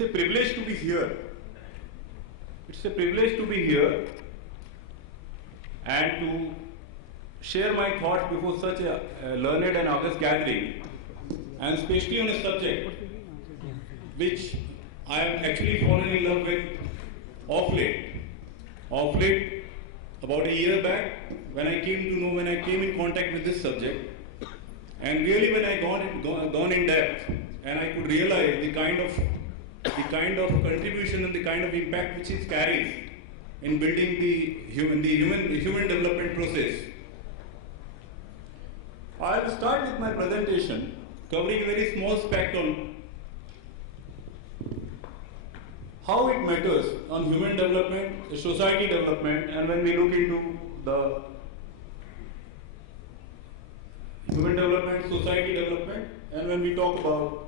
It's a privilege to be here. It's a privilege to be here and to share my thoughts before such a learned and august gathering, and especially on a subject which I have actually fallen in love with of late. Of late, about a year back, when I came in contact with this subject, and really when I gone in depth, and I could realize the kind of contribution and the kind of impact which it carries in building the human development process. I will start with my presentation covering a very small aspect on how it matters on human development, society development, and when we look into the human development, society development, and when we talk about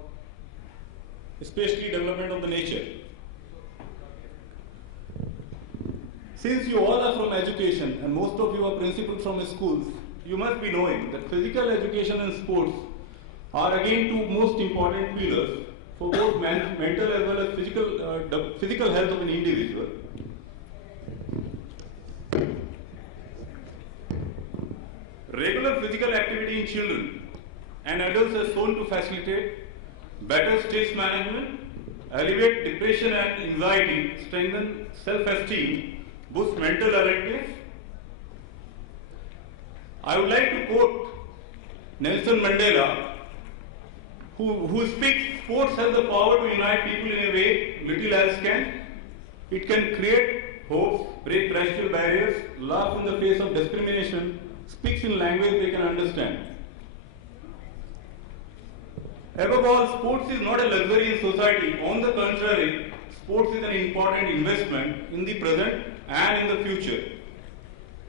especially development of the nature. Since you all are from education and most of you are principals from schools, you must be knowing that physical education and sports are again two most important pillars for both mental as well as physical health of an individual. Regular physical activity in children and adults has shown to facilitate better stress management, alleviate depression and anxiety, strengthen self-esteem, boost mental alertness. I would like to quote Nelson Mandela, who speaks, sports has the power to unite people in a way little else can. It can create hopes, break racial barriers, laugh in the face of discrimination, speaks in language they can understand. Above all, sports is not a luxury in society. On the contrary, sports is an important investment in the present and in the future.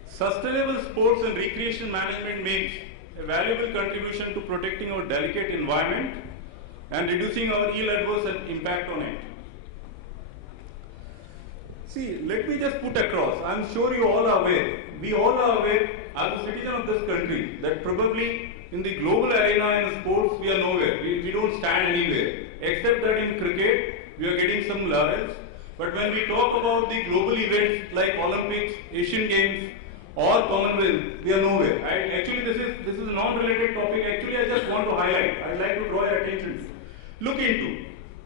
Sustainable sports and recreation management makes a valuable contribution to protecting our delicate environment and reducing our ill adverse impact on it. See, let me just put across, I am sure you all are aware, we all are aware as a citizen of this country that probably in the global arena in sports we are nowhere, we don't stand anywhere, except that in cricket we are getting some laurels. But when we talk about the global events like Olympics, Asian Games or Commonwealth, we are nowhere. Actually this is a non-related topic, actually I just want to highlight, I'd like to draw your attention. Look into,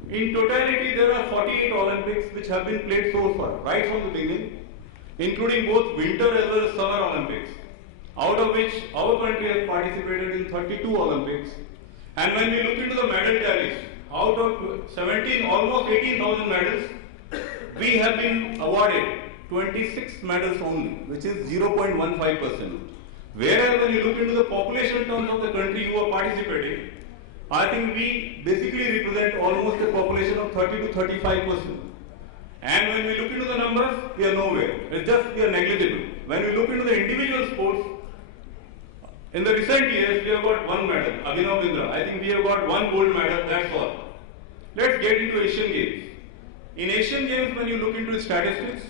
in totality there are 48 Olympics which have been played so far, right from the beginning, including both winter as well as summer Olympics, out of which our country has participated in 32 Olympics. And when we look into the medal tallies, out of 17, almost 18,000 medals, we have been awarded 26 medals only, which is 0.15%. Whereas when you look into the population terms of the country who are participating, I think we basically represent almost a population of 30 to 35%. And when we look into the numbers, we are nowhere. We are negligible. When we look into the individual sports, in the recent years, we have got one medal, Abhinav Bindra. I think we have got one gold medal, that's all. Let's get into Asian Games. In Asian Games, when you look into the statistics,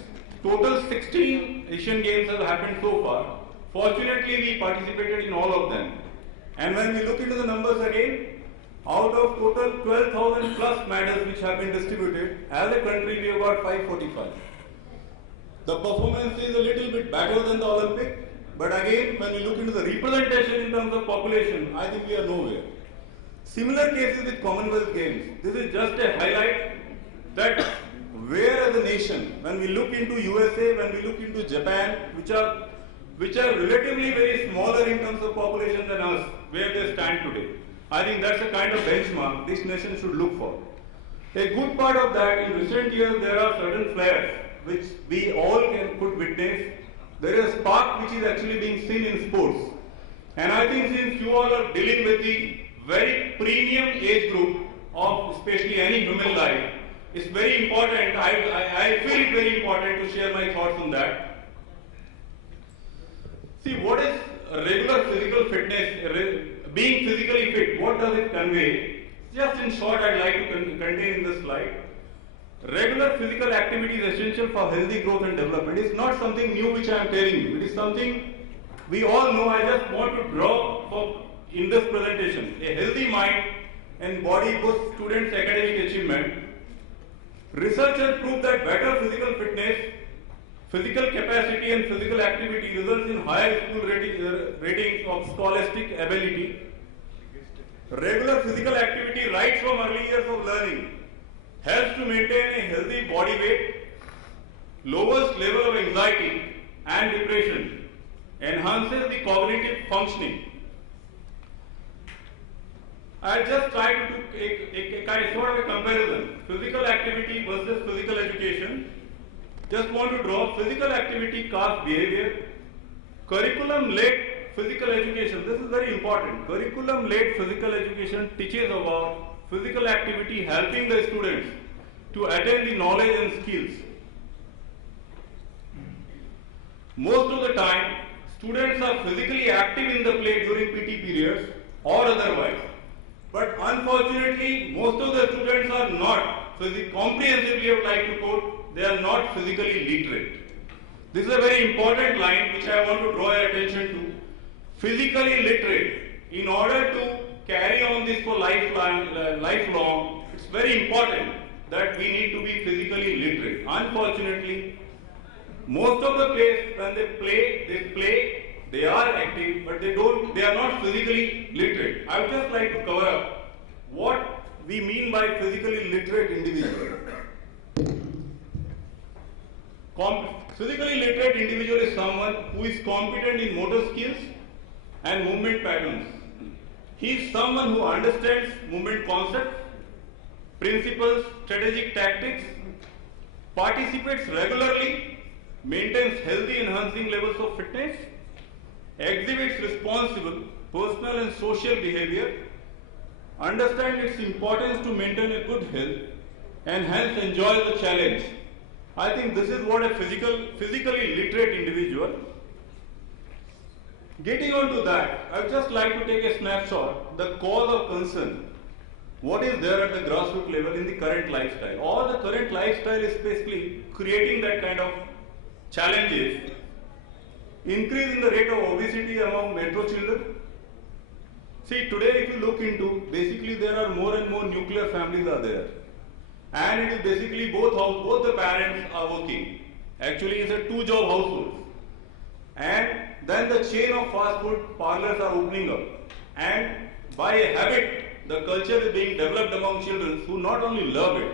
total 16 Asian Games have happened so far. Fortunately, we participated in all of them. And when we look into the numbers again, out of total 12,000 plus medals which have been distributed, as a country we have got 545. The performance is a little bit better than the Olympic, but again when we look into the representation in terms of population, I think we are nowhere. Similar cases with Commonwealth Games. This is just a highlight that where as a nation, when we look into USA, when we look into Japan, which are relatively very smaller in terms of population than us, where they stand today. I think that's a kind of benchmark this nation should look for. A good part of that, in recent years there are certain flares which we all could witness. There is a spark which is actually being seen in sports. And I think since you all are dealing with the very premium age group of especially any human life, it's very important, I feel it very important to share my thoughts on that. See, what is regular physical fitness? Being physically fit, what does it convey? Just in short, I'd like to contain in this slide. Regular physical activity is essential for healthy growth and development. It's not something new which I am telling you. It is something we all know. I just want to draw in this presentation. A healthy mind and body boosts students' academic achievement. Researchers prove that better physical fitness, physical capacity and physical activity results in higher school ratings of scholastic ability. Regular physical activity right from early years of learning helps to maintain a healthy body weight, lowers level of anxiety and depression, enhances the cognitive functioning. I just try to do a kind sort of a comparison, physical activity versus physical education. Just want to draw physical activity casts behavior, curriculum-led physical education. This is very important. Curriculum-led physical education teaches about physical activity helping the students to attain the knowledge and skills. Most of the time, students are physically active in the play during PT periods or otherwise. But unfortunately, most of the students are not comprehensively, I would like to quote, they are not physically literate. This is a very important line which I want to draw your attention to. Physically literate. In order to carry on this for lifelong, it's very important that we need to be physically literate. Unfortunately, most of the players, when they play, they are active, but they are not physically literate. I would just like to cover up what we mean by physically literate individual. Physically literate individual is someone who is competent in motor skills and movement patterns. He is someone who understands movement concepts, principles, strategic tactics, participates regularly, maintains healthy enhancing levels of fitness, exhibits responsible personal and social behavior, understands its importance to maintain a good health, and hence enjoys the challenge. I think this is what a physically literate individual. Getting on to that, I would just like to take a snapshot, the cause of concern. What is there at the grassroots level in the current lifestyle? Or the current lifestyle is basically creating that kind of challenges. Increase in the rate of obesity among metro children. See, today if you look into, basically there are more and more nuclear families are there. And it is basically both the parents are working. Actually it's a two-job household. And then the chain of fast food parlors are opening up. And by a habit, the culture is being developed among children who not only love it,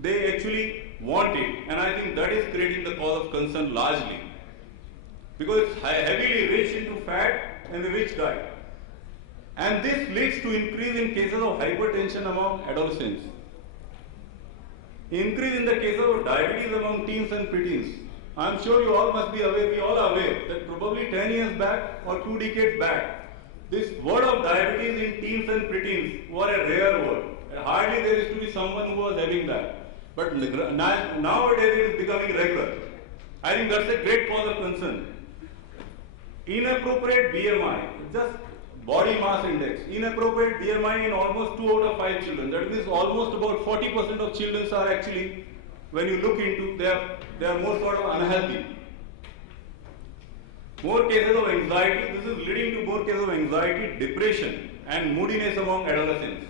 they actually want it. And I think that is creating the cause of concern largely. Because it's heavily rich into fat and the rich diet. And this leads to increase in cases of hypertension among adolescents. Increase in the cases of diabetes among teens and preteens. I'm sure you all must be aware, we all are aware, that probably 10 years back or 2 decades back, this word of diabetes in teens and preteens was a rare word. Hardly there is to be someone who was having that. But nowadays it is becoming regular. I think that's a great cause of concern. Inappropriate BMI, just body mass index. Inappropriate BMI in almost 2 out of 5 children. That means almost about 40% of children are actually, when you look into, they are more sort of unhealthy. More cases of anxiety. This is leading to more cases of anxiety, depression, and moodiness among adolescents.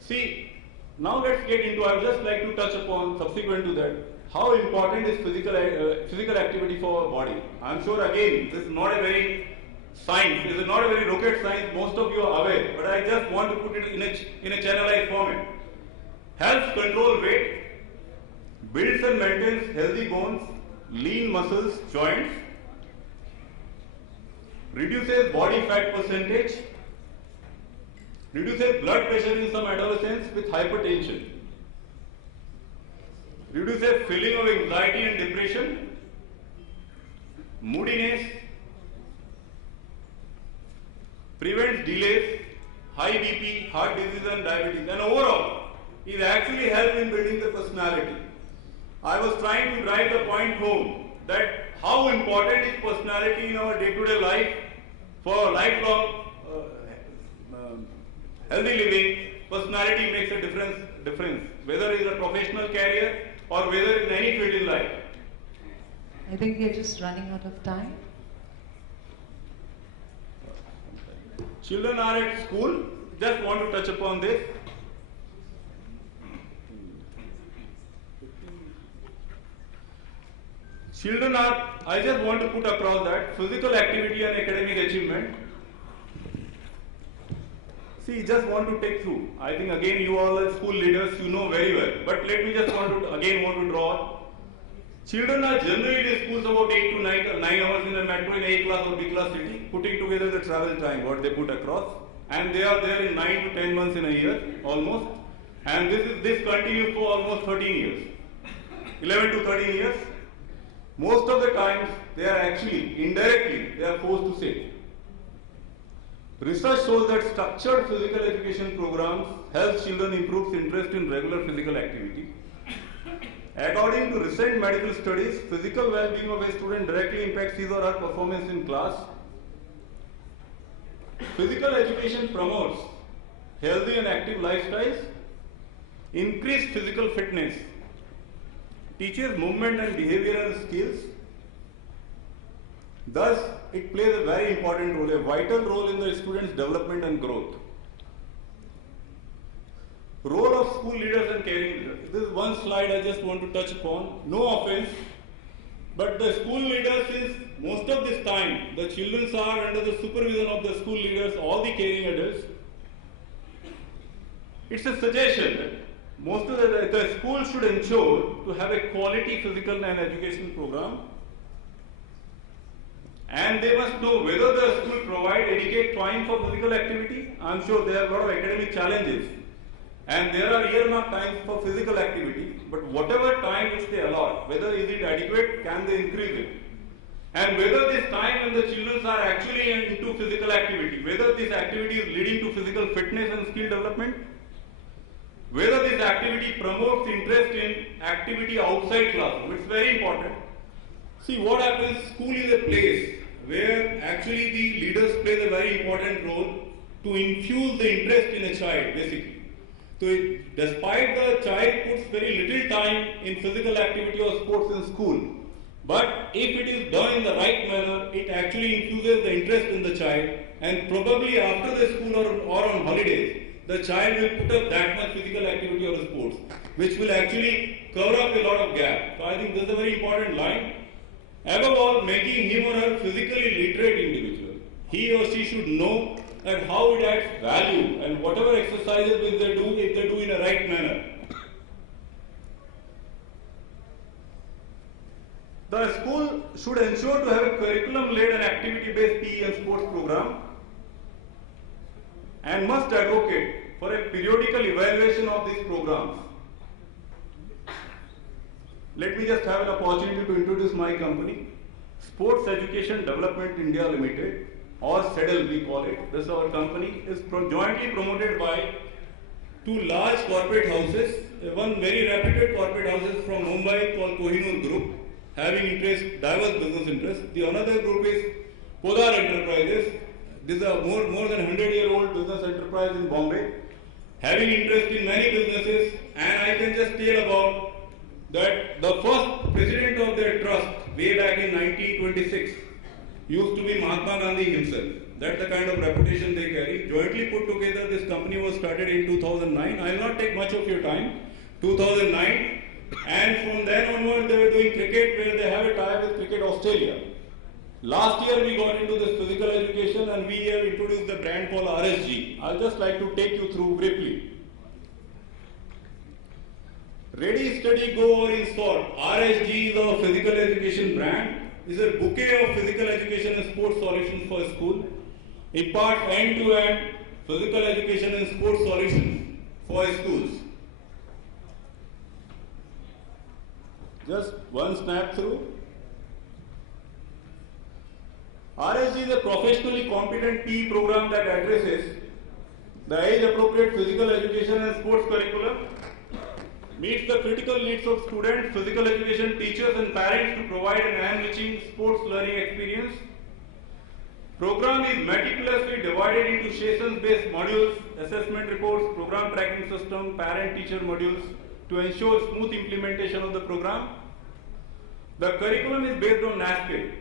See, now let's get into, I would just like to touch upon, subsequent to that, how important is physical activity for our body. I'm sure again, this is not a very science, this is not a very rocket science, most of you are aware, but I just want to put it in a channelized format. Helps control weight, builds and maintains healthy bones, lean muscles, joints, reduces body fat percentage, reduces blood pressure in some adolescents with hypertension, reduces feeling of anxiety and depression, moodiness, prevents delays, high BP, heart disease and diabetes, and overall it actually helps in building the personality. I was trying to drive the point home that how important is personality in our day-to-day life for lifelong healthy living. Personality makes a difference, whether it's a professional career or whether in any field in life. I think we are just running out of time. Children are at school. just want to touch upon this. Children are, I just want to put across that physical activity and academic achievement. See, just want to take through. I think again you all as school leaders, you know very well. But let me just want to draw. Children are generally in schools about 8 to 9 hours in a metro in A class or B class city, putting together the travel time, what they put across. And they are there in 9 to 10 months in a year, almost. And this continues for almost 13 years. 11 to 13 years. Most of the times, they are actually, indirectly, they are forced to sit. Research shows that structured physical education programs help children improve interest in regular physical activity. According to recent medical studies, physical well-being of a student directly impacts his or her performance in class. Physical education promotes healthy and active lifestyles, increased physical fitness, teaches movement and behavioral skills. Thus, it plays a very important role, a vital role in the student's development and growth. Role of school leaders and caring leaders. This is one slide I just want to touch upon. No offense, but the school leaders, since most of this time, the children are under the supervision of the school leaders, all the caring adults. It's a suggestion that most of the school should ensure to have a quality physical and education program. And they must know whether the school provide adequate time for physical activity. I'm sure there are a lot of academic challenges. And there are earmarked times for physical activity, but whatever time which they allot, whether is it adequate, can they increase it? And whether this time when the children are actually into physical activity, whether this activity is leading to physical fitness and skill development, whether this activity promotes interest in activity outside classroom. It's very important. See what happens, school is a place where actually the leaders play a very important role to infuse the interest in a child, basically. So, despite the child puts very little time in physical activity or sports in school, but if it is done in the right manner, it actually infuses the interest in the child, and probably after the school or on holidays, the child will put up that much physical activity or sports, which will actually cover up a lot of gap. So I think this is a very important line. Above all, making him or her physically literate individual. He or she should know that how it adds value and whatever exercises which they do, if they do in a right manner. The school should ensure to have a curriculum-led and activity-based PE and sports program and must advocate for a periodical evaluation of these programs. Let me just have an opportunity to introduce my company, Sports Education Development India Limited, or SEDIL we call it. This is our company. Is jointly promoted by two large corporate houses, one very reputed corporate houses from Mumbai called Kohinoor Group, having diverse business interests. The another group is Podar Enterprises. This is a more than 100-year-old business enterprise in Bombay, having interest in many businesses. And I can just tell about that the first president of their trust way back in 1926 used to be Mahatma Gandhi himself. That's the kind of reputation they carry. Jointly put together, this company was started in 2009. I will not take much of your time. 2009, and from then onward they were doing cricket, where they have a tie with Cricket Australia. Last year we got into this physical education and we have introduced the brand called RSG. I'll just like to take you through briefly. Ready, steady, go, or in short, RSG is our physical education brand. It's a bouquet of physical education and sports solutions for a school. It imparts end-to-end physical education and sports solutions for schools. Just one snap through. RSG is a professionally competent PE program that addresses the age-appropriate physical education and sports curriculum, meets the critical needs of students, physical education teachers and parents to provide an enriching sports learning experience. Program is meticulously divided into sessions-based modules, assessment reports, program tracking system, parent-teacher modules to ensure smooth implementation of the program. The curriculum is based on NASPE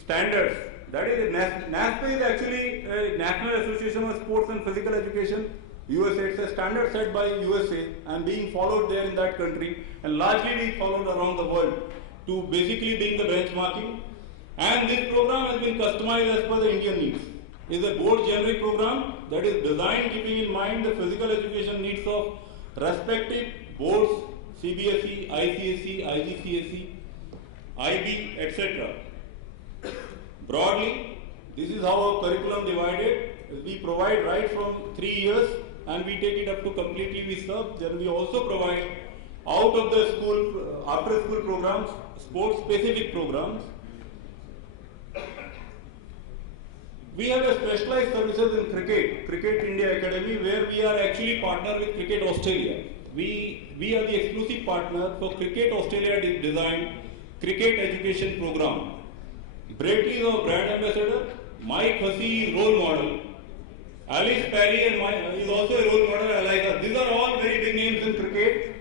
standards That is, NASPE is actually a National Association of Sports and Physical Education, USA. It's a standard set by USA and being followed there in that country and largely being followed around the world to basically being the benchmarking. And this program has been customized as per the Indian needs. It's a board generic program that is designed keeping in mind the physical education needs of respective boards, CBSE, ICSE, IGCSE, IB, etc. Broadly, this is how our curriculum divided. We provide right from 3 years and we take it up to completely we serve. Then we also provide out of the school, after school programs, sports specific programs. We have a specialized services in Cricket India Academy, where we are actually partner with Cricket Australia. We are the exclusive partner for Cricket Australia designed cricket education program. Brady is our brand ambassador, Mike Hussey is role model, Alice Perry is also a role model like us. These are all very big names in cricket.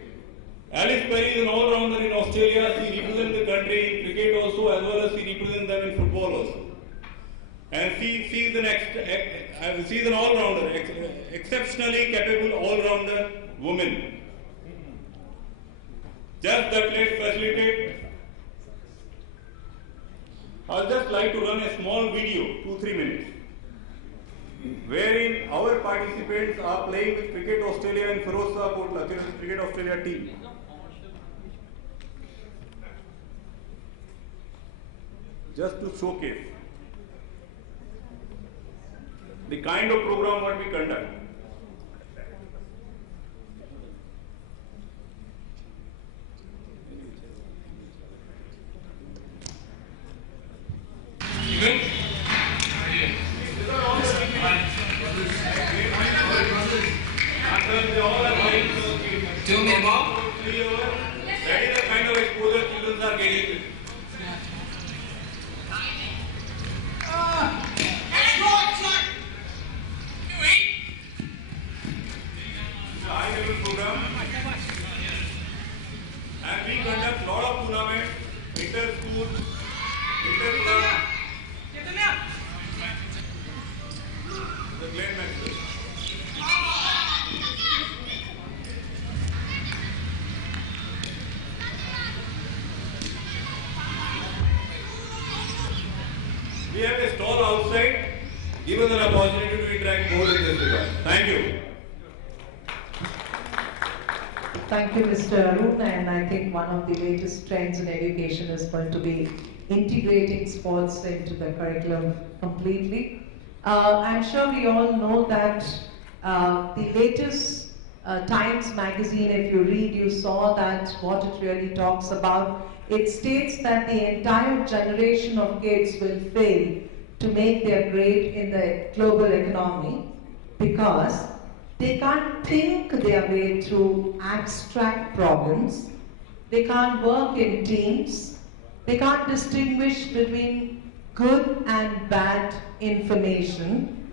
Alice Perry is an all-rounder in Australia. She represents the country in cricket also, as well as she represents them in football also. And she is an all-rounder, exceptionally capable all-rounder woman. Just that let's facilitate. I'll just like to run a small video, 2-3 minutes, wherein our participants are playing with Cricket Australia and Firozshah Kotla, Cricket Australia team. Just to showcase the kind of program what we conduct. That is the kind of exposure students are getting. Program, and we conduct lot of tournaments, inter-school, inter-club. The Glen Maxwell. We have a stall outside. Give us an opportunity to interact more in this regard. Thank you. Thank you, Mr. Arun, and I think one of the latest trends in education is going to be integrating sports into the curriculum completely. I'm sure we all know that the latest Times magazine, if you read, you saw that what it really talks about. It states that the entire generation of kids will fail to make their grade in the global economy because they can't think their way through abstract problems. They can't work in teams. They can't distinguish between good and bad information.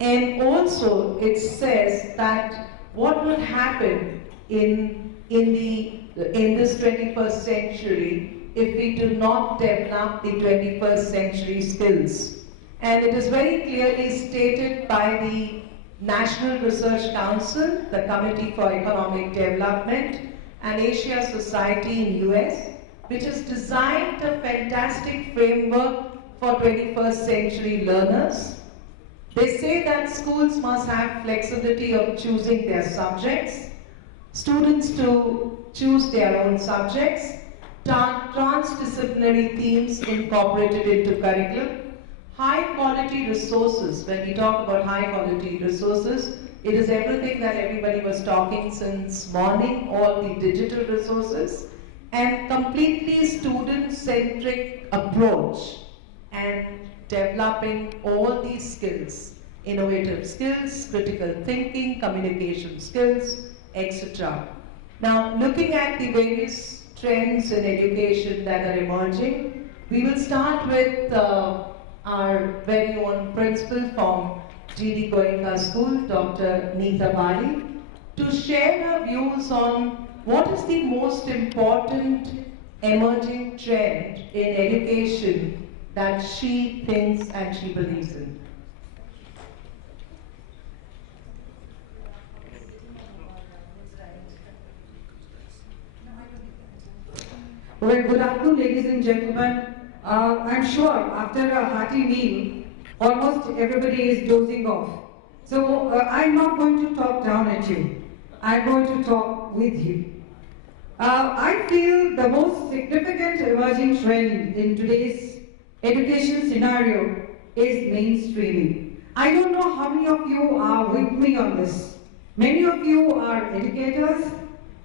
And also it says that what will happen in this 21st century if we do not develop the 21st century skills. And it is very clearly stated by the National Research Council, the Committee for Economic Development, and Asia Society in US, which has designed a fantastic framework for 21st century learners. They say that schools must have flexibility of choosing their subjects, students to choose their own subjects, transdisciplinary themes incorporated into curriculum, high quality resources. When we talk about high quality resources, it is everything that everybody was talking since morning, all the digital resources, and completely student-centric approach and developing all these skills, innovative skills, critical thinking, communication skills, etc. Now, looking at the various trends in education that are emerging, we will start with our very own principal from GD Goenka School, Dr. Neeta, to share her views on what is the most important emerging trend in education that she thinks and she believes in. Well, good afternoon, ladies and gentlemen. I'm sure after a hearty meal, almost everybody is dozing off. So I'm not going to talk down at you. I'm going to talk with you. I feel the most significant emerging trend in today's education scenario is mainstreaming. I don't know how many of you are with me on this. Many of you are educators,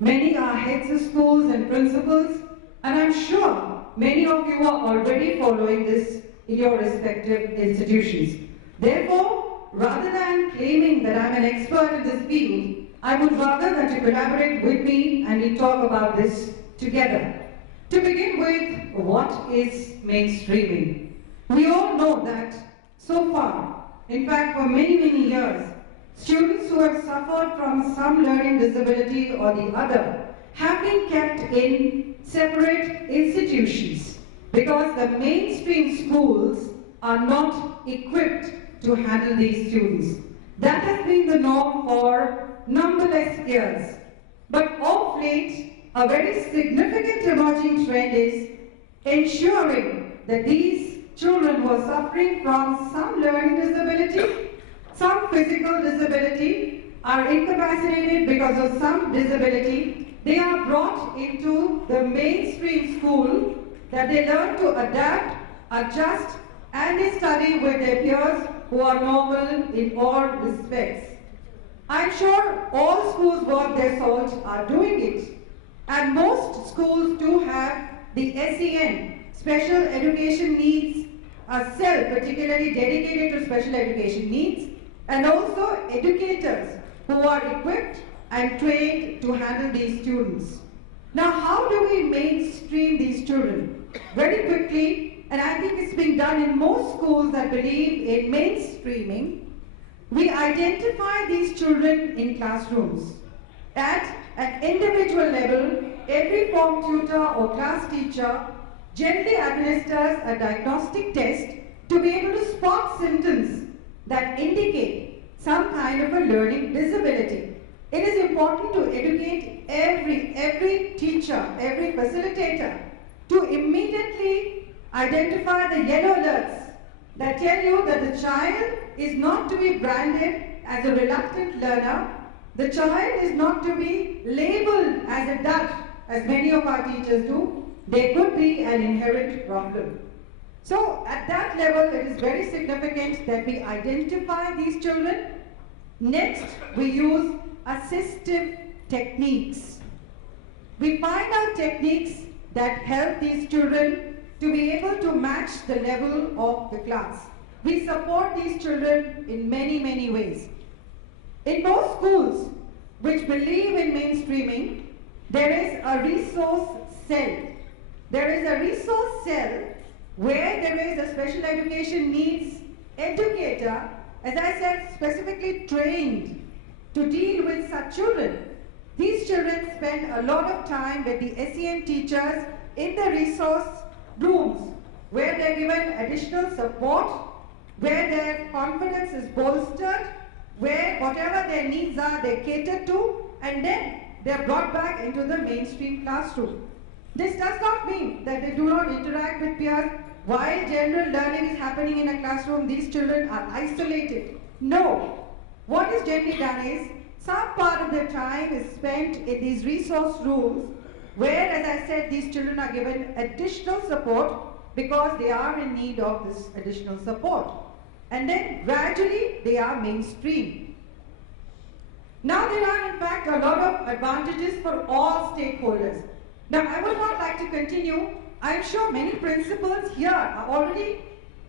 many are heads of schools and principals, and I'm sure many of you are already following this in your respective institutions. Therefore, rather than claiming that I'm an expert in this field, I would rather that you collaborate with me and we talk about this together. To begin with, what is mainstreaming? We all know that so far, in fact for many, many years, students who have suffered from some learning disability or the other have been kept in separate institutions because the mainstream schools are not equipped to handle these students. That has been the norm for numberless years. But of late, a very significant emerging trend is ensuring that these children who are suffering from some learning disability, some physical disability, are incapacitated because of some disability, they are brought into the mainstream school that they learn to adapt, adjust, and they study with their peers who are normal in all respects. I'm sure all schools worth their salt are doing it. And most schools do have the SEN, Special Education Needs, a cell particularly dedicated to special education needs, and also educators who are equipped and trained to handle these students. Now, how do we mainstream these children? Very quickly, and I think it's being done in most schools that believe in mainstreaming, we identify these children in classrooms. At an individual level, every form tutor or class teacher gently administers a diagnostic test to be able to spot symptoms that indicate some kind of a learning disability. It is important to educate every teacher, every facilitator to immediately identify the yellow alerts that tell you that the child is not to be branded as a reluctant learner, the child is not to be labeled as a dud, as many of our teachers do. There could be an inherent problem. So at that level, it is very significant that we identify these children. Next, we use assistive techniques. We find out techniques that help these children to be able to match the level of the class. We support these children in many, many ways. In most schools which believe in mainstreaming, there is a resource cell. There is a resource cell where there is a special education needs educator, as I said, specifically trained to deal with such children. These children spend a lot of time with the SEN teachers in the resource rooms where they're given additional support, where their confidence is bolstered, where whatever their needs are, they're catered to, and then they're brought back into the mainstream classroom. This does not mean that they do not interact with peers. While general learning is happening in a classroom, these children are isolated. No. What is generally done is, some part of their time is spent in these resource rooms where, as I said, these children are given additional support because they are in need of this additional support. And then gradually they are mainstreamed. Now there are in fact a lot of advantages for all stakeholders. Now I would not like to continue. I am sure many principals here are already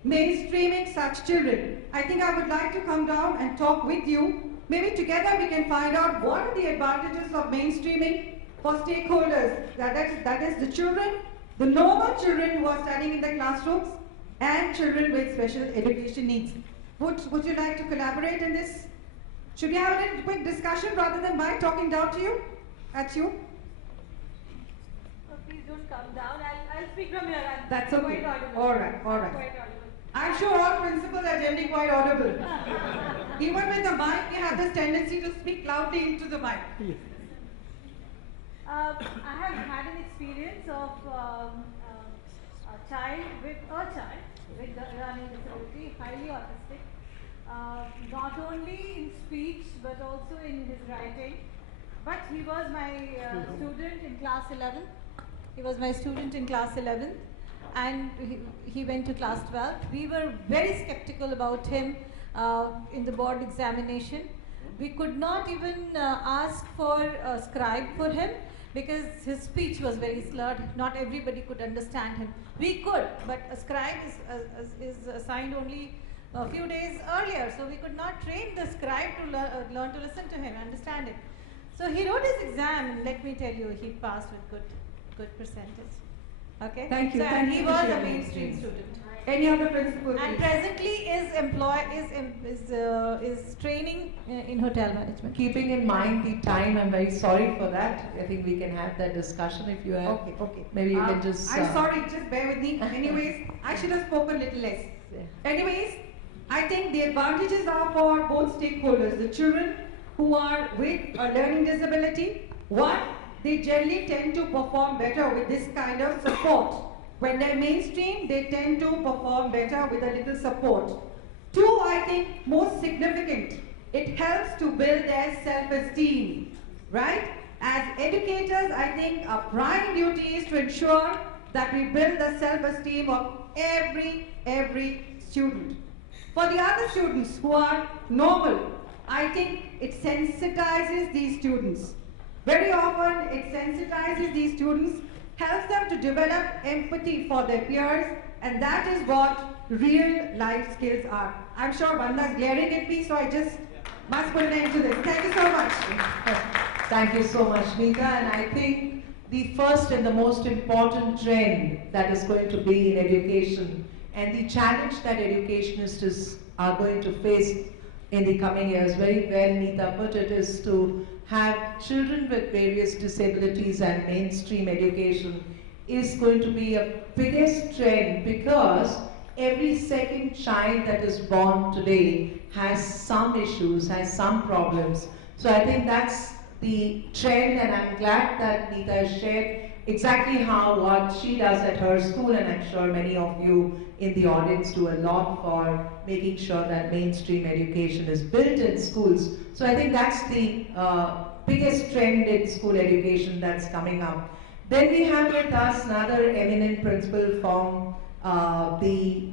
mainstreaming such children. I think I would like to come down and talk with you. Maybe together we can find out what are the advantages of mainstreaming for stakeholders. That is the children, the normal children who are studying in the classrooms, and children with special education needs. Would you like to collaborate in this? Should we have a quick discussion rather than my talking down to you, at you? please don't come down. I'll speak from here. That's I'm okay. quite audible. All right, all right. Quite audible. I'm sure all principals are generally quite audible. Even with the mic, we have this tendency to speak loudly into the mic. I have had an experience of a child with learning disability, highly autistic, not only in speech but also in his writing. But he was my student in class 11. He was my student in class 11, and he went to class 12. We were very skeptical about him in the board examination. We could not even ask for a scribe for him because his speech was very slurred. Not everybody could understand him. We could, but a scribe is assigned only a few days earlier, so we could not train the scribe to learn to listen to him, understand it. So he wrote his exam, and let me tell you, he passed with good percentage. Okay. Thank you. So, Thank and he you was for a sharing. mainstream student. Any other principal? And please? presently is training in hotel management. Keeping in mind the time, I'm very sorry for that. I think we can have that discussion if you have. Okay, okay. Maybe you can just. I'm sorry, just bear with me. Anyways, I should have spoken a little less. Yeah. Anyways, I think the advantages are for both stakeholders. The children who are with a learning disability, one, they generally tend to perform better with this kind of support. When they're mainstream, they tend to perform better with a little support. Two, I think, most significant, it helps to build their self-esteem, right? As educators, I think our prime duty is to ensure that we build the self-esteem of every student. For the other students who are normal, I think it sensitizes these students. Very often, it sensitizes these students, helps them to develop empathy for their peers, and that is what real life skills are. I'm sure Vandana is glaring at me, so I just must put an end to this. Thank you so much. Thank you so much, Neeta. And I think the first and the most important trend that is going to be in education, and the challenge that educationists are going to face in the coming years, very well Neeta put it, is to have children with various disabilities, and mainstream education is going to be a biggest trend, because every second child that is born today has some issues, has some problems. So I think that's the trend, and I'm glad that Neeta has shared exactly what she does at her school, and I'm sure many of you in the audience do a lot for making sure that mainstream education is built in schools. So I think that's the biggest trend in school education that's coming up. Then we have with us another eminent principal from the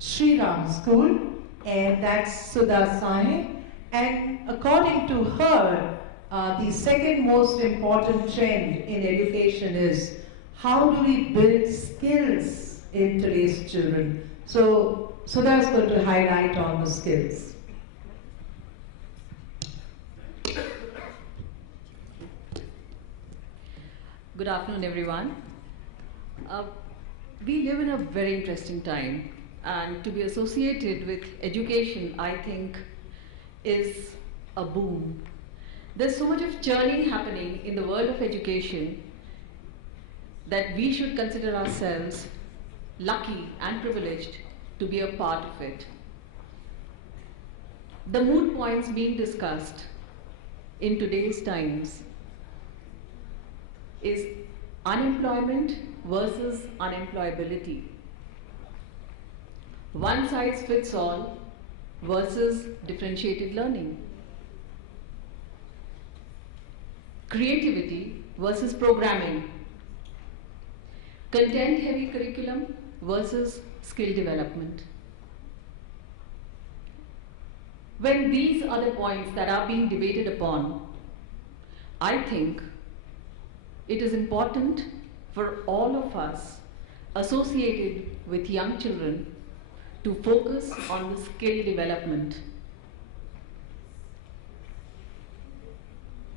Shri school, and that's Sudha Sahay. And according to her, the second most important trend in education is how do we build skills in today's children. So Sudha is going to highlight on the skills. Good afternoon, everyone. We live in a very interesting time, and to be associated with education, I think, is a boom. There's so much of churning happening in the world of education that we should consider ourselves lucky and privileged to be a part of it. The moot points being discussed in today's times is unemployment versus unemployability. One size fits all versus differentiated learning. Creativity versus programming. Content-heavy curriculum versus skill development. When these are the points that are being debated upon, I think it is important for all of us associated with young children to focus on the skill development.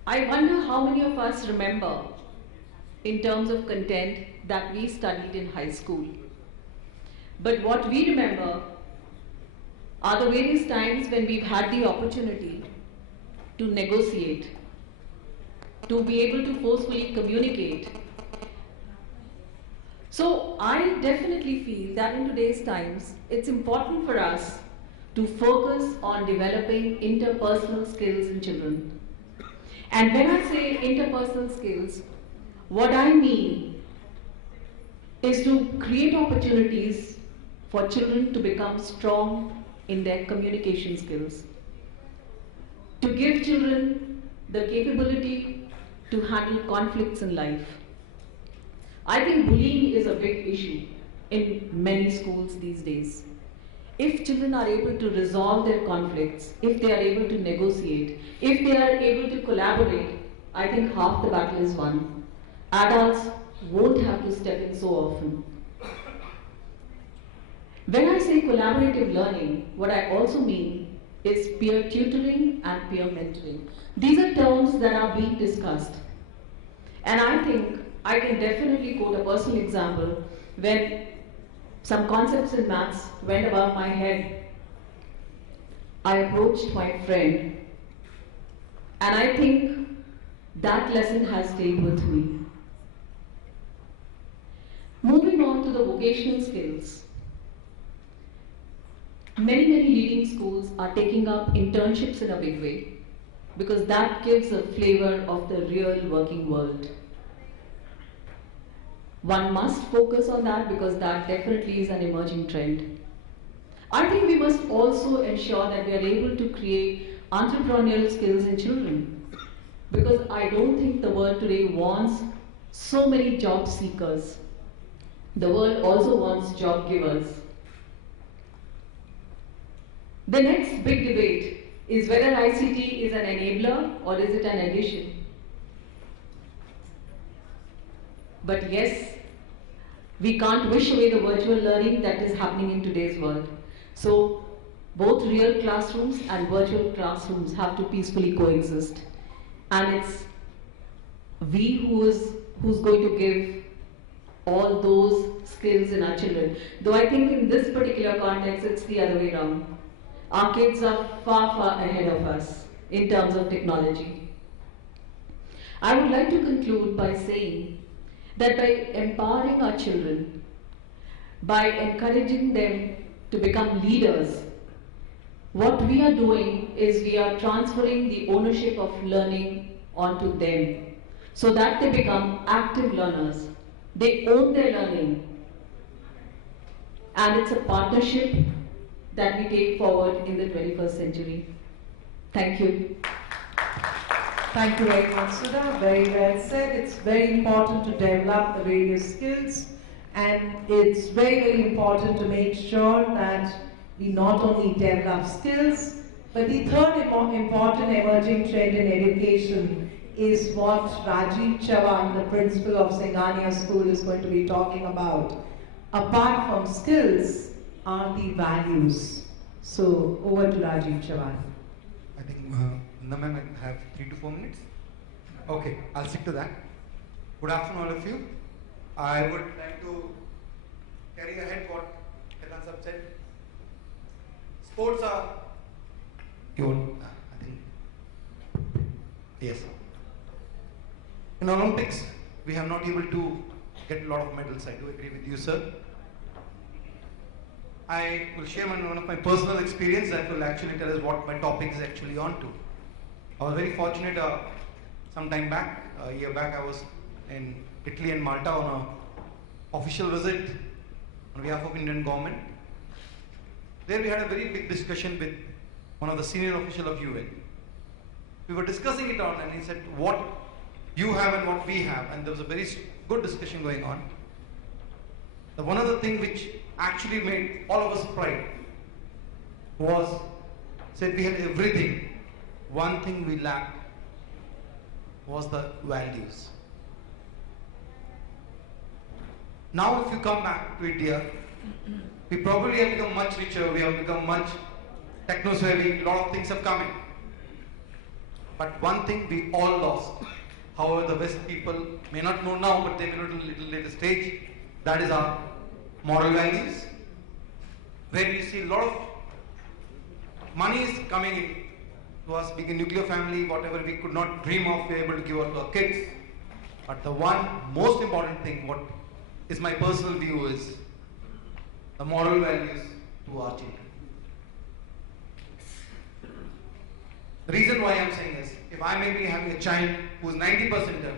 I wonder how many of us remember in terms of content that we studied in high school. But what we remember are the various times when we've had the opportunity to negotiate, to be able to forcefully communicate So I definitely feel that in today's times, it's important for us to focus on developing interpersonal skills in children. And when I say interpersonal skills, what I mean is to create opportunities for children to become strong in their communication skills, to give children the capability to handle conflicts in life. I think bullying is a big issue in many schools these days. If children are able to resolve their conflicts, if they are able to negotiate, if they are able to collaborate, I think half the battle is won. Adults won't have to step in so often. When I say collaborative learning, what I also mean is peer tutoring and peer mentoring. These are terms that are being discussed. And I think I can definitely quote a personal example when some concepts in maths went above my head. I approached my friend, and I think that lesson has stayed with me. Moving on to the vocational skills. Many leading schools are taking up internships in a big way because that gives a flavor of the real working world. One must focus on that because that definitely is an emerging trend. I think we must also ensure that we are able to create entrepreneurial skills in children, because I don't think the world today wants so many job seekers. The world also wants job givers. The next big debate is whether ICT is an enabler or is it an addition. But yes, we can't wish away the virtual learning that is happening in today's world. So both real classrooms and virtual classrooms have to peacefully coexist. And it's we who's going to give all those skills in our children. Though I think in this particular context, it's the other way around. Our kids are far ahead of us in terms of technology. I would like to conclude by saying that by empowering our children, by encouraging them to become leaders, what we are doing is we are transferring the ownership of learning onto them so that they become active learners. They own their learning. And it's a partnership that we take forward in the 21st century. Thank you. Thank you very much, Sudha. Very well said. It's very important to develop the various skills, and it's very important to make sure that we not only develop skills, but the third important emerging trend in education is what Rajeev Chauhan, the principal of Singhania School, is going to be talking about. Apart from skills are the values. So over to Rajeev Chauhan. I think Namam might have 3 to 4 minutes. Okay, I'll stick to that. Good afternoon, all of you. I would like to carry ahead what Khetan sir said. Sports are I think, yes. In Olympics, we have not able to get a lot of medals. I do agree with you, sir. I will share one of my personal experience that will actually tell us what my topic is actually on to. I was very fortunate some time back, a year back, I was in Italy and Malta on an official visit on behalf of Indian government. There we had a very big discussion with one of the senior officials of UN. We were discussing it on, and he said what you have and what we have, and there was a very good discussion going on. The one of the things which actually made all of us pride was, said we had everything. One thing we lacked was the values. Now if you come back to India, we probably have become much richer, we have become much techno-savvy, a lot of things have come in. But one thing we all lost, however the West people may not know now, but they may know at a little later stage, that is our moral values, where we see a lot of money is coming in to us, being a nuclear family, whatever we could not dream of, we are able to give out to our kids. But the one most important thing, what is my personal view, is the moral values to our children. The reason why I'm saying is, if I may be having a child who's 90%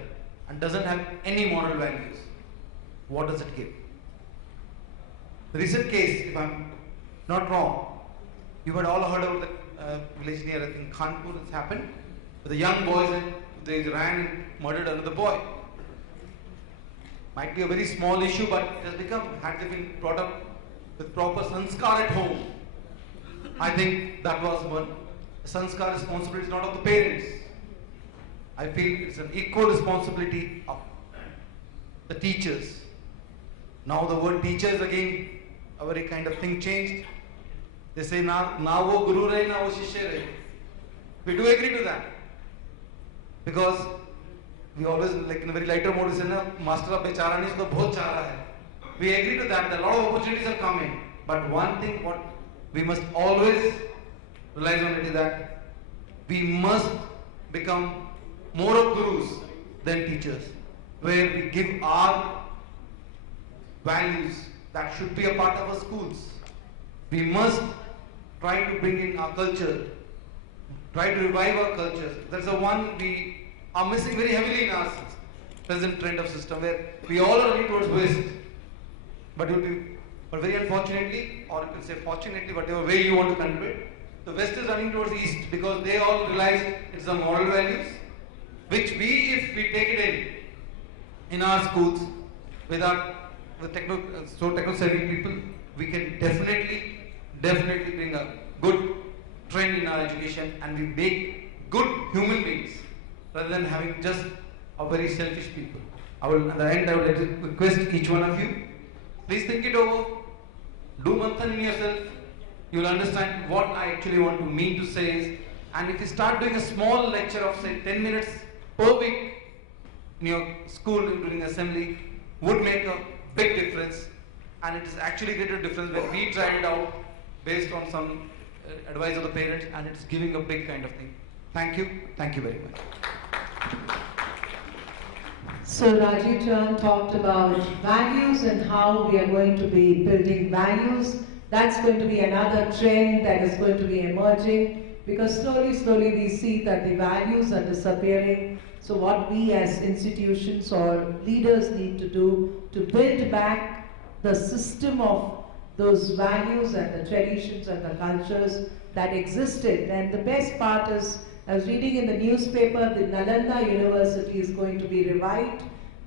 and doesn't have any moral values, what does it give? The recent case, if I'm not wrong, you had all heard about the village near, I think, Kanpur, it's happened. The young boys, they ran and murdered another boy. Might be a very small issue, but it has become, had they been brought up with proper sanskar at home, I think that was one. The sanskar responsibility is not of the parents. I feel it's an equal responsibility of the teachers. Now the word teacher is again a very kind of thing changed. They say, na wo guru rahe, na wo shishya rahe. We do agree to that. Because we always, like in a very lighter mode, we say, na, master ab bechara nahi, usko bahut chara hai. We agree to that. A lot of opportunities are coming. But one thing what we must always realize on it is that we must become more of gurus than teachers, where we give our values that should be a part of our schools. We must try to bring in our culture, try to revive our cultures. That's the one we are missing very heavily in our present trend of system, where we all are running towards West. But very unfortunately, or you can say fortunately, whatever way you want to convey it, the West is running towards East, because they all realize it's the moral values, which we, if we take it in our schools, with techno-savvy people, we can definitely bring a good trend in our education, and we make good human beings, rather than having just a very selfish people. At the end, I would like to request each one of you, please think it over, do manthan in yourself. You will understand what I actually want to mean to say is, and if you start doing a small lecture of say 10 minutes per week in your school during assembly, would make a big difference. And it is actually greater difference when we tried it out based on some advice of the parents, and it's giving a big kind of thing. Thank you very much. So Rajeev talked about values and how we are going to be building values. That's going to be another trend that is going to be emerging, because slowly we see that the values are disappearing. So what we as institutions or leaders need to do to build back the system of those values and the traditions and the cultures that existed. And the best part is, I was reading in the newspaper, the Nalanda University is going to be revived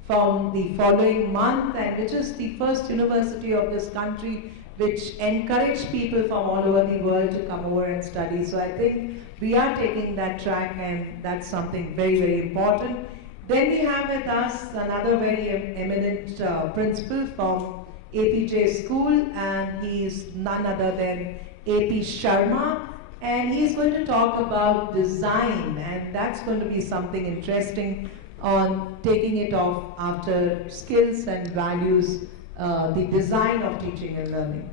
from the following month, and which is the first university of this country which encourage people from all over the world to come over and study. So I think we are taking that track, and that's something very important. Then we have with us another very eminent principal from Apeejay school, and he is none other than AP Sharma, and he is going to talk about design, and that's going to be something interesting on taking it off after skills and values, the design of teaching and learning.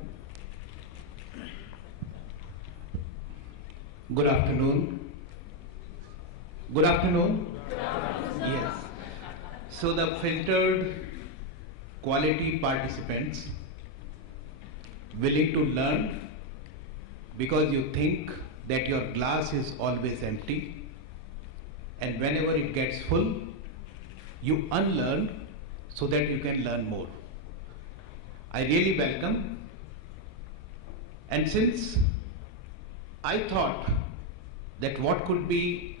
Good afternoon. Good afternoon. Yes. So the filtered quality participants willing to learn because you think that your glass is always empty, and whenever it gets full, you unlearn so that you can learn more. I really welcome. And since I thought that what could be,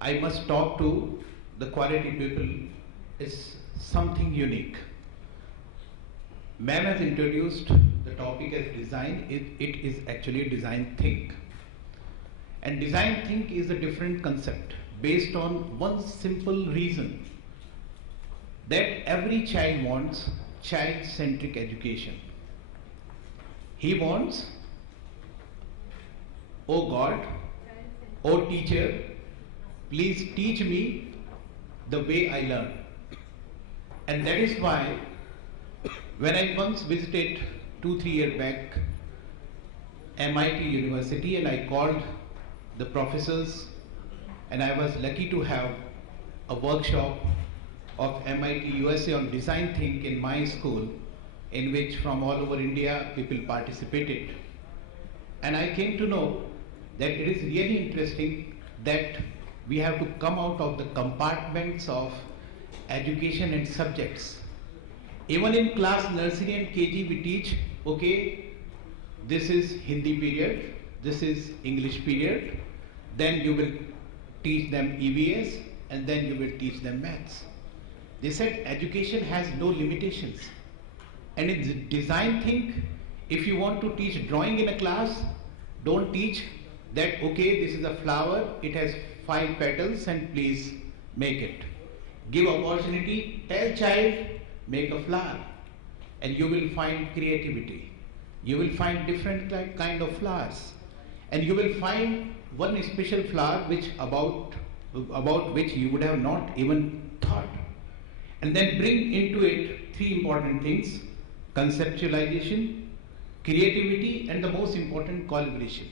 I must talk to the quality people, is something unique. Ma'am has introduced the topic as design. It is actually design think. And design think is a different concept based on one simple reason, that every child wants child-centric education. He wants, oh God, oh teacher, please teach me the way I learn. And that is why when I once visited 2-3 years back MIT University, and I called the professors, and I was lucky to have a workshop of MIT USA on design think in my school, in which from all over India people participated. And I came to know that it is really interesting that we have to come out of the compartments of education and subjects. Even in class nursery and KG we teach, okay, this is Hindi period, this is English period, then you will teach them EVS, and then you will teach them maths. They said education has no limitations. And in design think, if you want to teach drawing in a class, don't teach that, okay, this is a flower, it has 5 petals and please make it. Give opportunity, tell child, make a flower, and you will find creativity. You will find different kind of flowers, and you will find one special flower which about which you would have not even thought. And then bring into it 3 important things: conceptualization, creativity, and the most important, collaboration.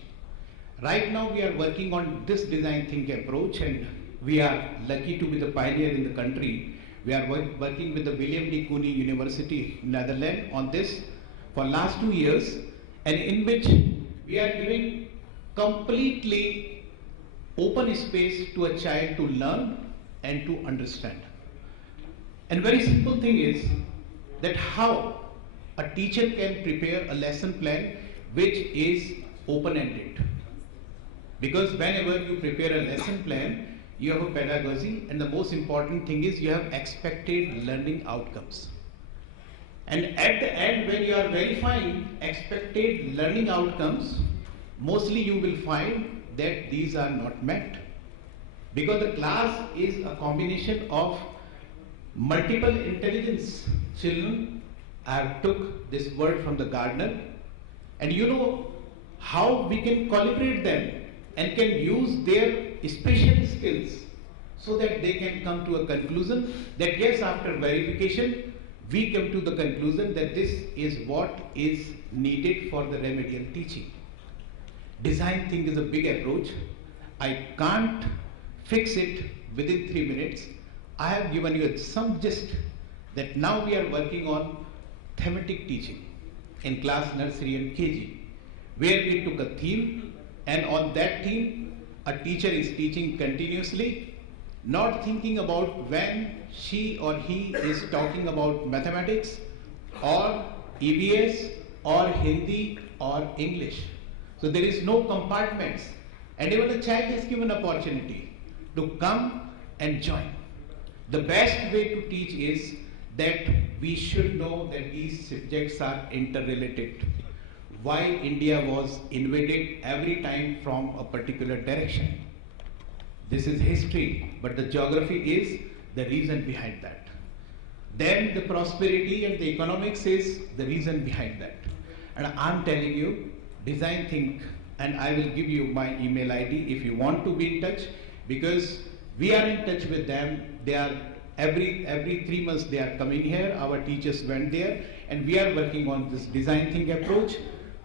Right now we are working on this design think approach, and we are lucky to be the pioneer in the country. We are working with the William D. Cooney University, Netherlands, on this for last 2 years, and in which we are giving completely open space to a child to learn and to understand. And very simple thing is that how a teacher can prepare a lesson plan which is open-ended. Because whenever you prepare a lesson plan, you have a pedagogy, and the most important thing is you have expected learning outcomes. And at the end, when you are verifying expected learning outcomes, mostly you will find that these are not met. Because the class is a combination of multiple intelligence children. I have took this word from the gardener, and you know how we can calibrate them and can use their special skills so that they can come to a conclusion that yes, after verification, we come to the conclusion that this is what is needed for the remedial teaching. Design think is a big approach. I can't fix it within 3 minutes. I have given you some gist that now we are working on thematic teaching in class nursery and KG, where we took a theme, and on that theme a teacher is teaching continuously, not thinking about when she or he is talking about mathematics or EVS or Hindi or English. So there is no compartments, and even the child is given opportunity to come and join. The best way to teach is that we should know that these subjects are interrelated. Why India was invaded every time from a particular direction. This is history, but the geography is the reason behind that. Then the prosperity and the economics is the reason behind that. And I'm telling you, design think, and I will give you my email ID if you want to be in touch, because we are in touch with them. They are every 3 months they are coming here. Our teachers went there, and we are working on this design think approach,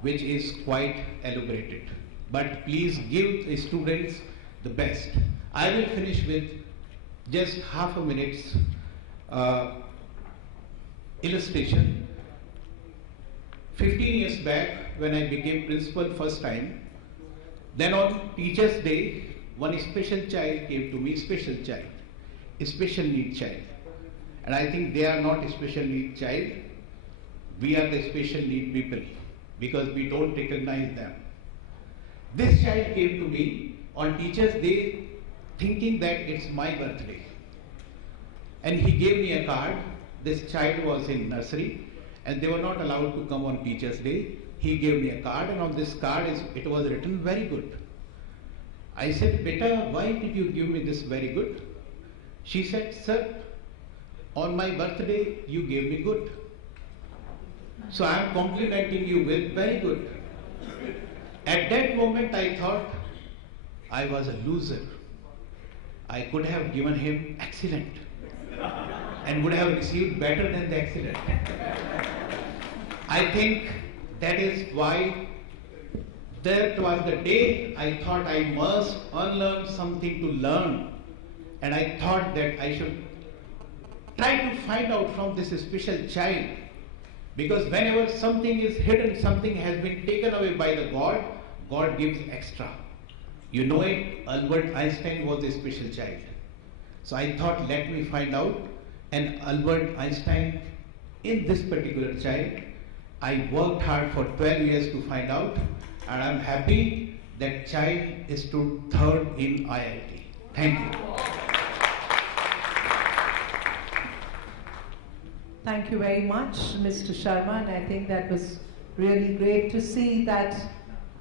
which is quite elaborated. But please give the students the best. I will finish with just half a minute's illustration. 15 years back, when I became principal first time, then on Teachers' Day, one special child came to me, special child, a special need child. And I think they are not a special need child, we are the special need people, because we don't recognize them. This child came to me on Teachers' Day thinking that it's my birthday. And he gave me a card. This child was in nursery and they were not allowed to come on Teachers' Day. He gave me a card, and on this card it was written very good. I said, "Beta, why did you give me this very good?" She said, "Sir, on my birthday you gave me good. So I am complimenting you with very good." At that moment I thought I was a loser. I could have given him excellent and would have received better than the excellent. I think that is why that was the day I thought I must unlearn something to learn, and I thought that I should try to find out from this special child, because whenever something is hidden, something has been taken away by the God, God gives extra. You know it, Albert Einstein was a special child. So I thought, let me find out, and Albert Einstein in this particular child, I worked hard for 12 years to find out, and I'm happy that child is stood third in IIT. Thank you. Thank you very much, Mr. Sharma, and I think that was really great to see that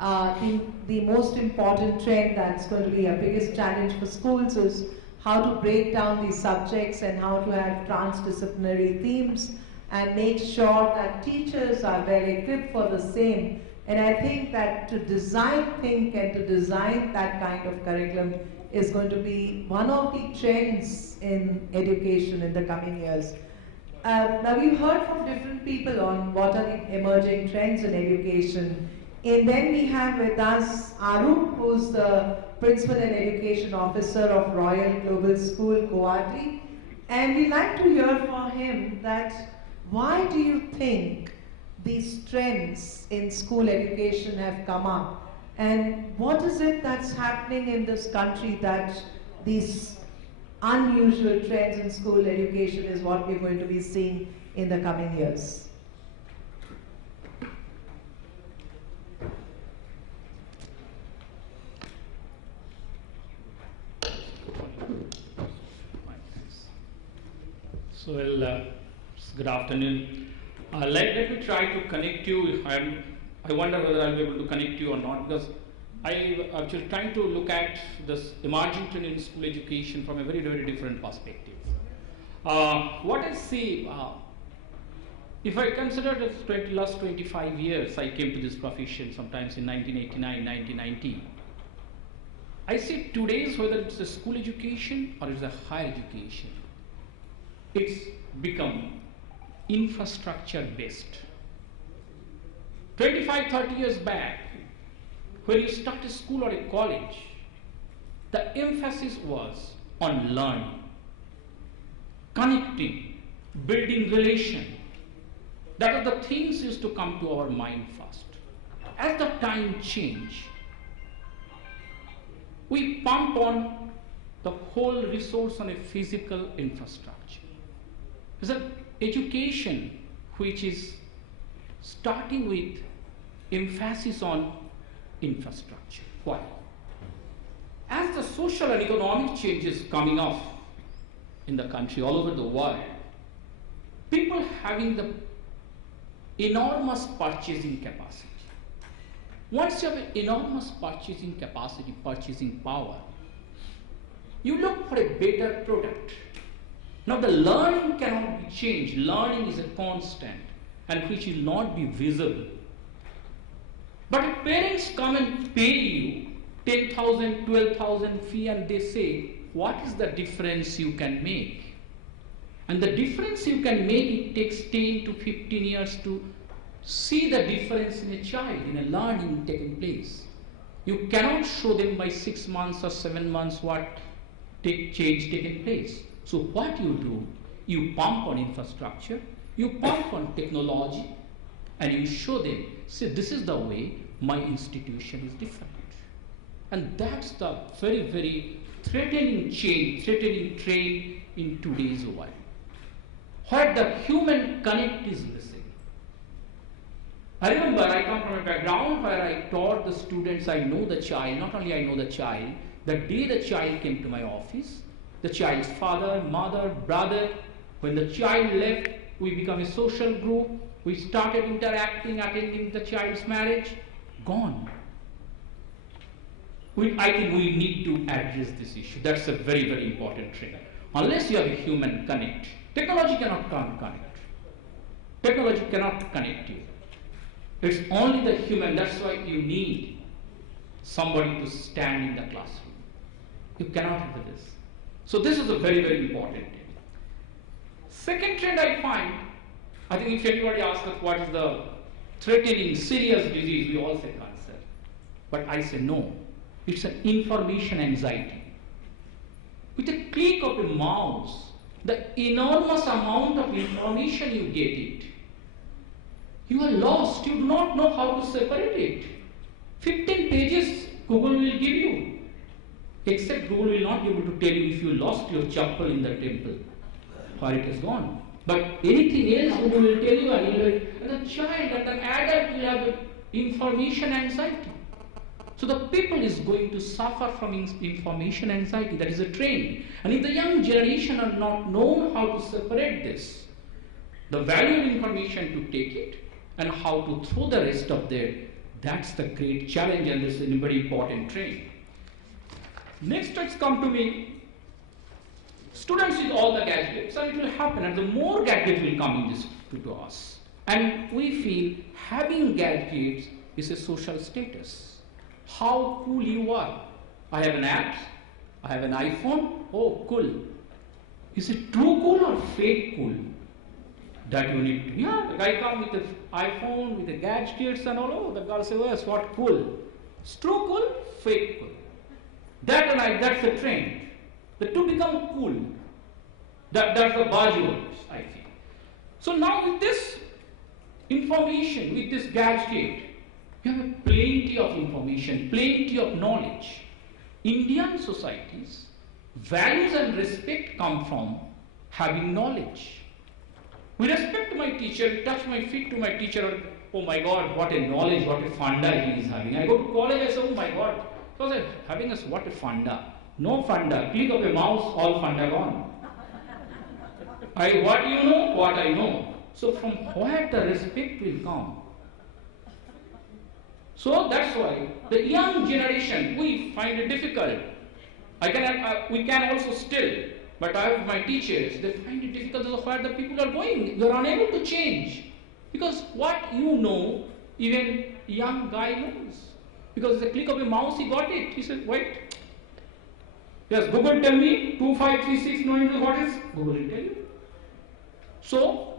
the most important trend that's going to be our biggest challenge for schools is how to break down these subjects and how to have transdisciplinary themes and make sure that teachers are well equipped for the same. And I think that to think and to design that kind of curriculum is going to be one of the trends in education in the coming years. Now we've heard from different people on what are the emerging trends in education. And then we have with us Arup, who's the Principal and Education Officer of Royal Global School, Guwahati. And we'd like to hear from him that why do you think these trends in school education have come up? And what is it that's happening in this country that these unusual trends in school education is what we're going to be seeing in the coming years? So, well, good afternoon. Let me try to connect you. I wonder whether I'll be able to connect you or not, because I'm actually trying to look at this emerging trend in school education from a very, very different perspective. What I see, if I consider the last 25 years, I came to this profession sometimes in 1989, 1990. I see today's, whether it's a school education or it's a higher education, it's become infrastructure based. 25, 30 years back, when you start a school or a college, the emphasis was on learning, connecting, building relation. That are the things used to come to our mind first. As the time changed, we pump on the whole resource on a physical infrastructure. It's an education which is starting with emphasis on infrastructure. Why? As the social and economic changes coming off in the country, all over the world, people having the enormous purchasing capacity. Once you have an enormous purchasing capacity, purchasing power, you look for a better product. Now the learning cannot be changed. Learning is a constant and which will not be visible. But if parents come and pay you 10,000, 12,000 fee and they say, what is the difference you can make? And the difference you can make, it takes 10 to 15 years to see the difference in a child, in a learning taking place. You cannot show them by 6 months or 7 months what change taking place. So what you do, you pump on infrastructure, you pump on technology, and you show them, see, this is the way my institution is different. And that's the very, very threatening change, threatening trend in today's world, where the human connect is missing. I remember I come from a background where I taught the students, I know the child, not only I know the child, the day the child came to my office, the child's father, mother, brother, when the child left, we become a social group, we started interacting, attending the child's marriage, gone. I think we need to address this issue. That's a very, very important trend. Unless you have a human connect, technology cannot connect. Technology cannot connect you. It's only the human. That's why you need somebody to stand in the classroom. You cannot do this. So this is a very, very important thing. Second trend I find, I think if anybody asks us what is the threatening serious disease, we all say cancer. But I say no. It's an information anxiety. With a click of a mouse, the enormous amount of information you get it, you are lost. You do not know how to separate it. 15 pages Google will give you. Except Google will not be able to tell you if you lost your chappal in the temple or it is gone. But anything else Google will tell you, and the child and the adult will have information anxiety. So the people is going to suffer from information anxiety. That is a trend. And if the young generation are not known how to separate this, the value of information to take it and how to throw the rest of there, that's the great challenge, and this is a very important trend. Next, let's come to me. Students with all the gadgets, and it will happen, and the more gadgets will come in this to us. And we feel having gadgets is a social status. How cool you are. I have an app, I have an iPhone, oh cool. Is it true cool or fake cool? That you need to, yeah, the guy comes with the iPhone, with the gadgets and all, oh, the girl says, yes, what cool. It's true cool, fake cool. That's the trend. The two become cool. That's the buzzwords, I think. So now with this information, with this gadget, you have plenty of information, plenty of knowledge. Indian societies, values and respect come from having knowledge. We respect my teacher, touch my feet to my teacher, oh my God, what a knowledge, what a funda he is having. I go to college, I say, oh my God, because having us, what a funda. No funda, click of a mouse, all funda gone. What you know, what I know. So from where the respect will come? So that's why the young generation, we find it difficult. We can also still, but I have my teachers, they find it difficult as to where the people are going. You are unable to change. Because what you know, even a young guy knows. Because the click of a mouse, he got it. He said, wait. Yes, Google tell me 2536, knowing what is? Google will tell you. So,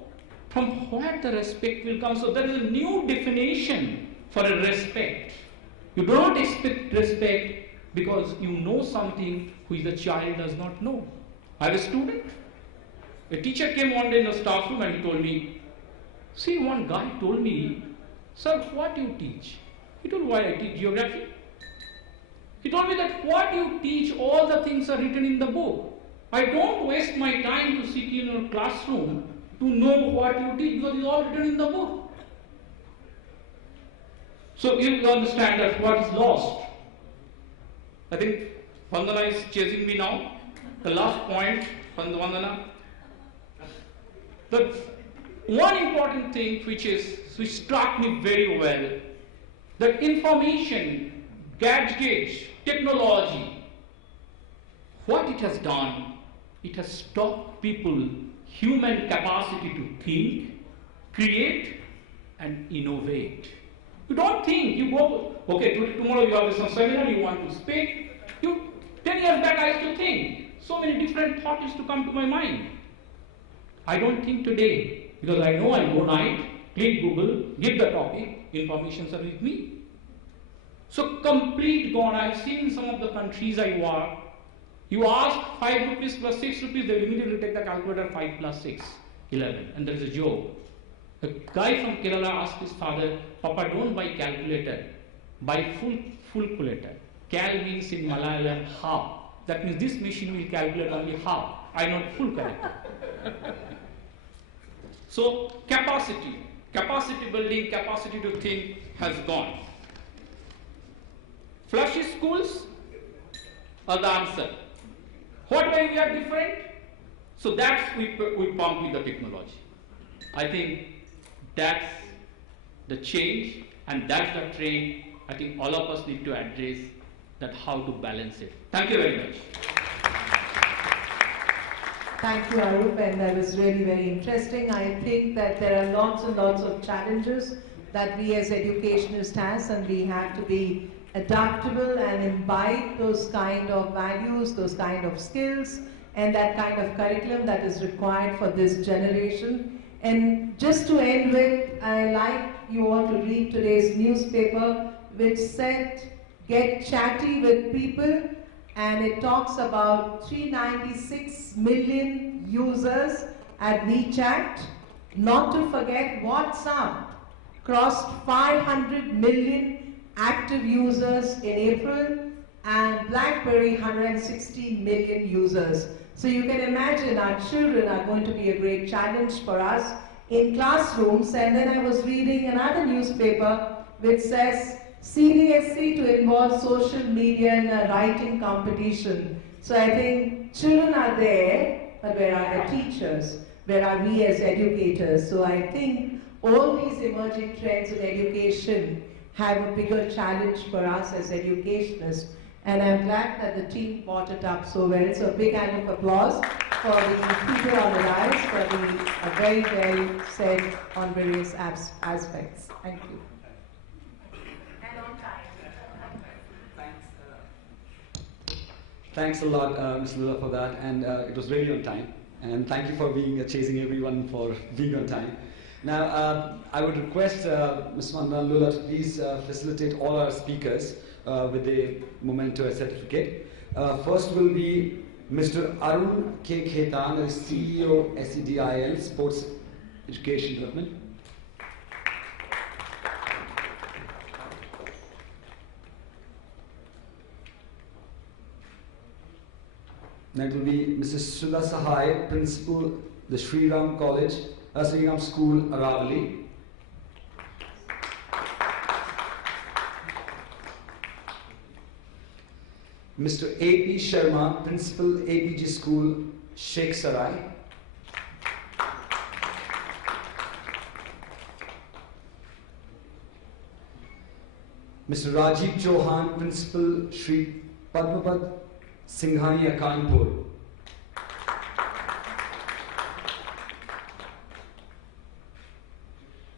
from where the respect will come? So there is a new definition for a respect. You do not expect respect because you know something which the child does not know. I have a student. A teacher came one day in the staff room and he told me, see, one guy told me, sir, what do you teach? He told, why I teach geography. He told me that what you teach, all the things are written in the book. I don't waste my time to sit in your classroom to know what you teach because it's all written in the book. So you understand that what is lost. I think Vandana is chasing me now. The last point, Vandana. The one important thing which struck me very well, that information, gadgets, technology, what it has done, it has stopped people, human capacity to think, create and innovate. You don't think, you go, okay, tomorrow you have some seminar, you want to speak. 10 years back I used to think, so many different thoughts used to come to my mind. I don't think today, because I know I go night, click Google, give the topic, information are with me. So complete gone. I've seen some of the countries I work. You ask 5 rupees plus 6 rupees, they will immediately take the calculator 5 plus 6, 11. And there is a joke. A guy from Kerala asked his father, Papa, don't buy calculator, buy full calculator. Cal means in Malayalam half. That means this machine will calculate only half. I know full calculator. So capacity building, capacity to think has gone. Flashy schools are the answer. What way we are different? So that's we pump with the technology. I think that's the change and that's the trend. I think all of us need to address that how to balance it. Thank you very much. Thank you, Arup, and that was really very interesting. I think that there are lots and lots of challenges that we as educationists have, and we have to be adaptable and imbibe those kind of values, those kind of skills, and that kind of curriculum that is required for this generation. And just to end with, I like you all to read today's newspaper, which said, get chatty with people and it talks about 396 million users at WeChat. Not to forget WhatsApp crossed 500 million active users in April, and BlackBerry 160 million users. So you can imagine our children are going to be a great challenge for us in classrooms. And then I was reading another newspaper which says CBSE to involve social media in a writing competition. So I think children are there, but where are the teachers? Where are we as educators? So I think all these emerging trends in education have a bigger challenge for us as educationists. And I'm glad that the team brought it up so well. So a big hand of applause for the people on the dais for the very well said on various aspects. Thank you. And on time. Thanks a lot, Ms. Lulla, for that, and it was really on time. And thank you for being chasing everyone for being on time. Now, I would request Ms. Vandana Lulla to please facilitate all our speakers with a memento certificate. First will be Mr. Arun K. Khetan, the CEO SEDIL, Sports Education Development. Next will be Mrs. Sudha Sahay, Principal, the Shri College, Shri School, Aravali. Mr. A.P. Sharma, Principal, Apeejay School, Sheikh, Sarai. Mr. Rajeev Chauhan, Principal, Shri Padampat, Singhania, Kanpur.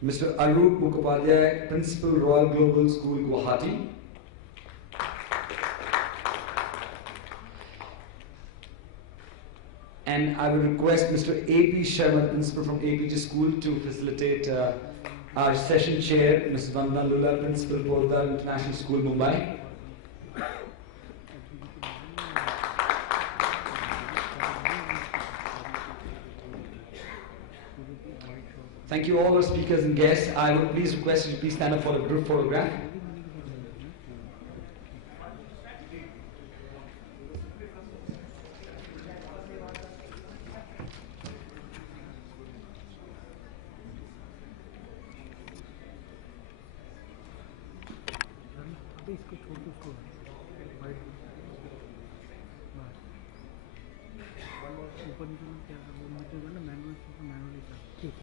Mr. Arup, Mukhopadhyay, Principal, Royal Global School, Guwahati. And I will request Mr. A.P. Sharma, Principal from Apeejay School, to facilitate our session chair, Ms. Vandana Lulla, Principal, Podar International School, Mumbai. Thank you all our speakers and guests. I would please request you to please stand up for a group photograph.